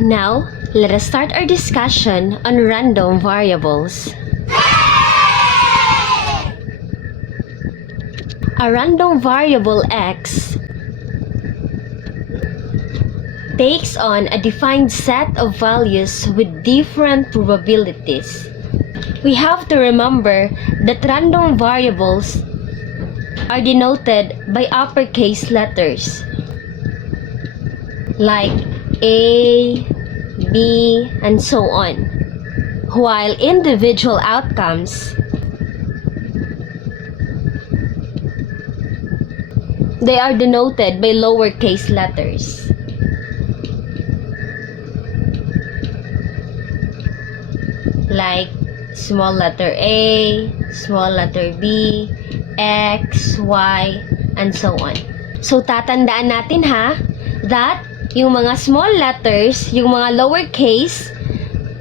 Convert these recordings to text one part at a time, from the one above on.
Now, let us start our discussion on random variables. A random variable x takes on a defined set of values with different probabilities. We have to remember that random variables are denoted by uppercase letters like A, B, and so on, while individual outcomes, they are denoted by lowercase letters. Like small letter A, small letter B, X, Y, and so on. So, tatandaan natin ha, that yung mga small letters, yung mga lowercase,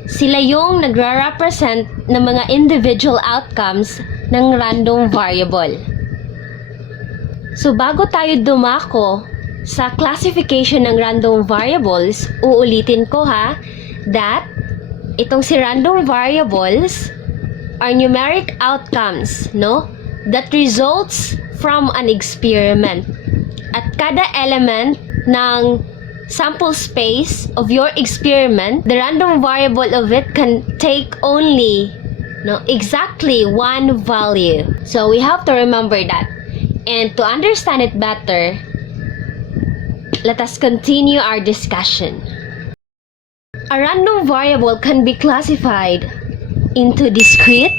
sila yung nagra-represent ng mga individual outcomes ng random variable. So, bago tayo dumako sa classification ng random variables, uulitin ko ha, that itong si random variables are numeric outcomes, no? That results from an experiment. At kada element ng sample space of your experiment, the random variable of it can take only exactly one value. So we have to remember that. And to understand it better, let us continue our discussion. A random variable can be classified into discrete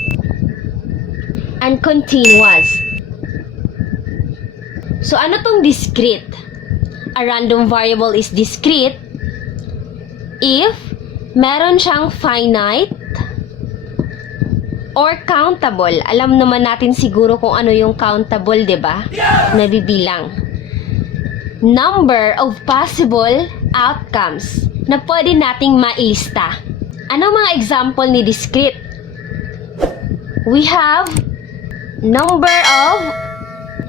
and continuous. So ano tong discrete? A random variable is discrete if meron siyang finite or countable. Alam naman natin siguro kung ano yung countable, di ba? Nabibilang. Number of possible outcomes na pwede nating mailista. Ano mga example ni discrete? We have number of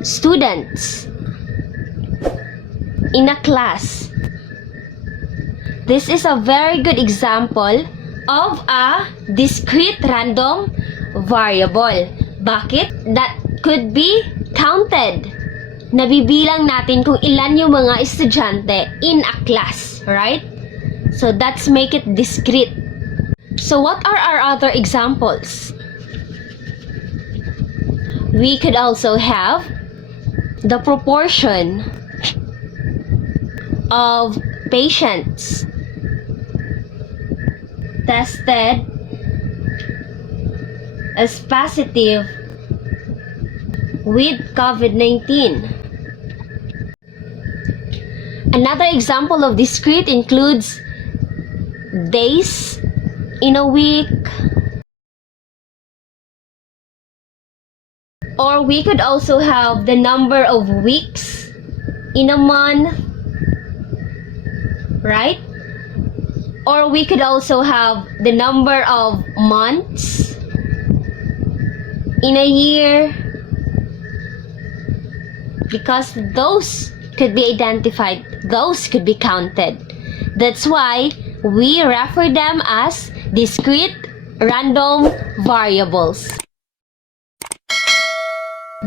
students in a class. This is a very good example of a discrete random variable. Bakit? That could be counted. Nabibilang natin kung ilan yung mga estudyante in a class, right? So that's make it discrete. So what are our other examples? We could also have the proportion of patients tested as positive with COVID-19. Another example of discrete includes days in a week, or we could also have the number of weeks in a month, right? Or we could also have the number of months in a year, because those could be identified, those could be counted. That's why we refer them as discrete random variables.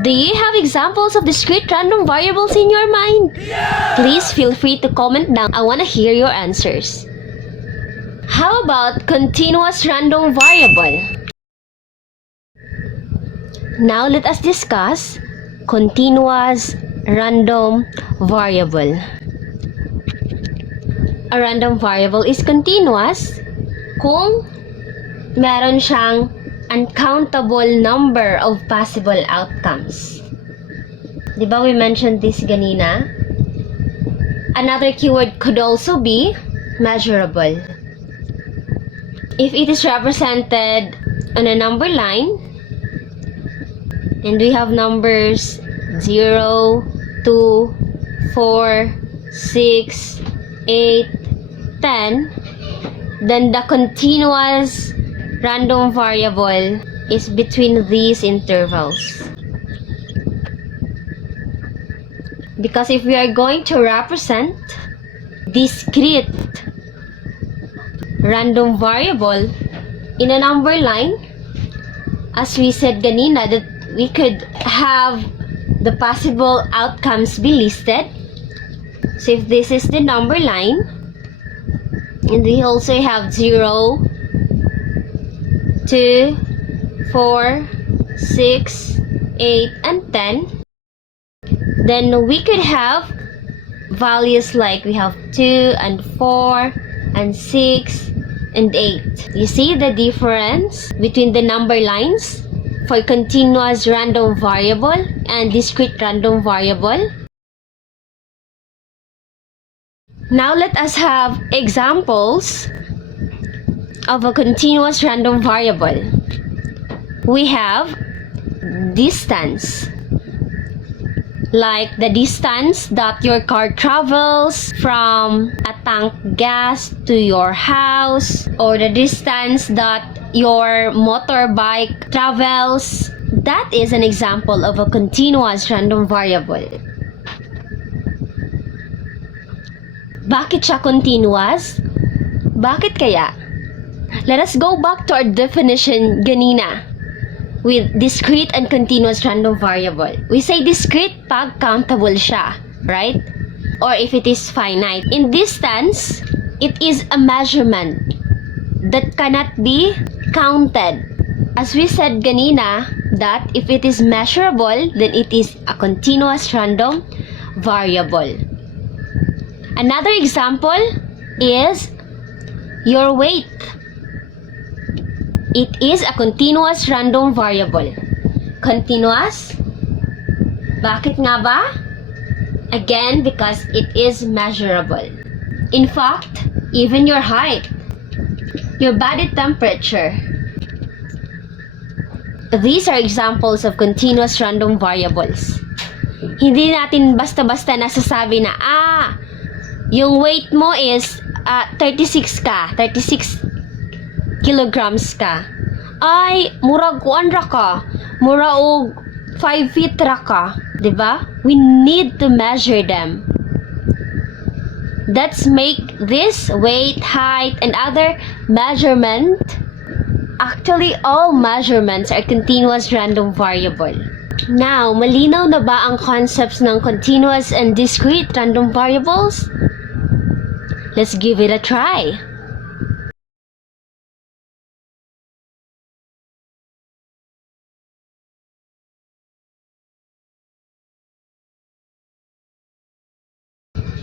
Do you have examples of discrete random variables in your mind? Please feel free to comment down. I want to hear your answers. How about continuous random variable? Now let us discuss continuous random variable. A random variable is continuous kung meron siyang uncountable number of possible outcomes. Di ba we mentioned this ganina? Another keyword could also be measurable. If it is represented on a number line, and we have numbers 0, 2, 4, 6, 8, 10, then the continuous random variable is between these intervals. Because if we are going to represent discrete random variable in a number line, as we said kanina, that we could have the possible outcomes be listed. So if this is the number line, and we also have 0, 2, 4, 6, 8, and 10, then we could have values like we have 2 and 4 and 6 and 8. You see the difference between the number lines for continuous random variable and discrete random variable? Now let us have examples of a continuous random variable. We have distance, like the distance that your car travels from a tank gas to your house, or the distance that your motorbike travels. That is an example of a continuous random variable. Bakit siya continuous? Bakit kaya? Let us go back to our definition ganina with discrete and continuous random variable. We say discrete pag countable siya, right? Or if it is finite. In distance, it is a measurement that cannot be counted. As we said ganina, that if it is measurable, then it is a continuous random variable. Another example is your weight. It is a continuous random variable. Continuous? Bakit nga ba? Again, because it is measurable. In fact, even your height, your body temperature, these are examples of continuous random variables. Hindi natin basta-basta nasasabi na, yung weight mo is 36 kilograms ka. Ay, murag kuan ra ka. Mura og 5 feet ra ka. Diba? We need to measure them. Let's make this weight, height, and other measurement. Actually, all measurements are continuous random variable. Now, malinaw na ba ang concepts ng continuous and discrete random variables? Let's give it a try.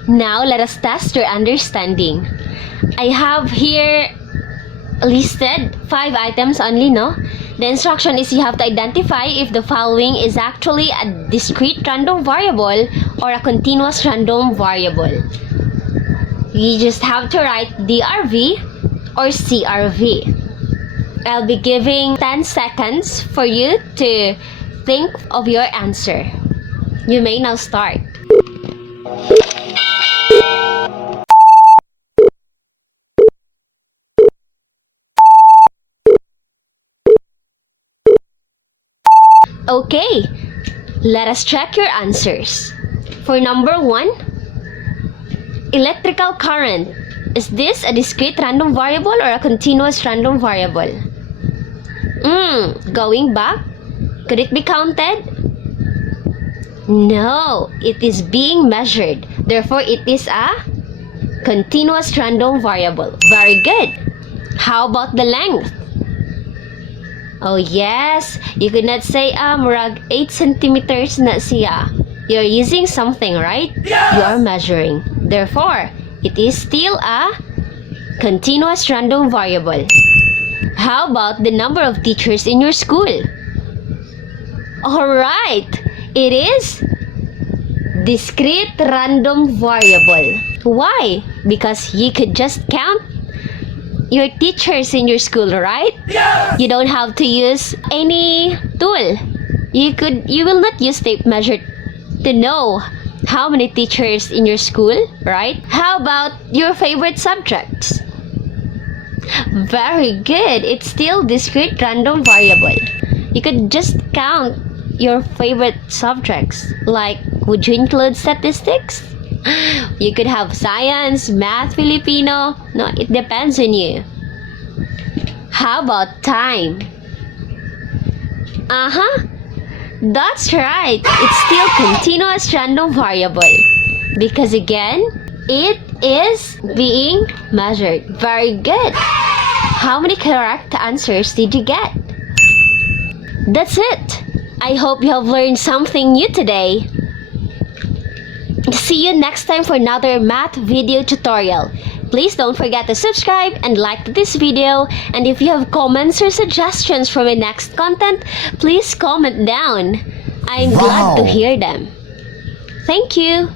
Now, let us test your understanding. I have here listed 5 items only, no? The instruction is you have to identify if the following is actually a discrete random variable or a continuous random variable. You just have to write DRV or CRV. I'll be giving 10 seconds for you to think of your answer. You may now start. Okay, let us check your answers. For number 1, electrical current. Is this a discrete random variable or a continuous random variable? Going back, could it be counted? No, it is being measured. Therefore, it is a continuous random variable. Very good. How about the length? Oh yes, you could not say murag 8 centimeters na siya. You're using something, right? Yes! You are measuring. Therefore, it is still a continuous random variable. How about the number of teachers in your school? Alright, it is discrete random variable. Why? Because you could just count your teachers in your school, right? Yes! You don't have to use any tool. You will not use tape measure to know how many teachers in your school, right? How about your favorite subjects? Very good. It's still discrete random variable. You could just count your favorite subjects. Like, would you include statistics? You could have science, math, Filipino, No, it depends on you. How about time? Uh-huh. That's right. It's still continuous random variable. Because again, it is being measured. Very good. How many correct answers did you get? That's it. I hope you have learned something new today. See you next time for another math video tutorial. Please don't forget to subscribe and like this video. And if you have comments or suggestions for my next content, please comment down. I'm glad to hear them. Thank you.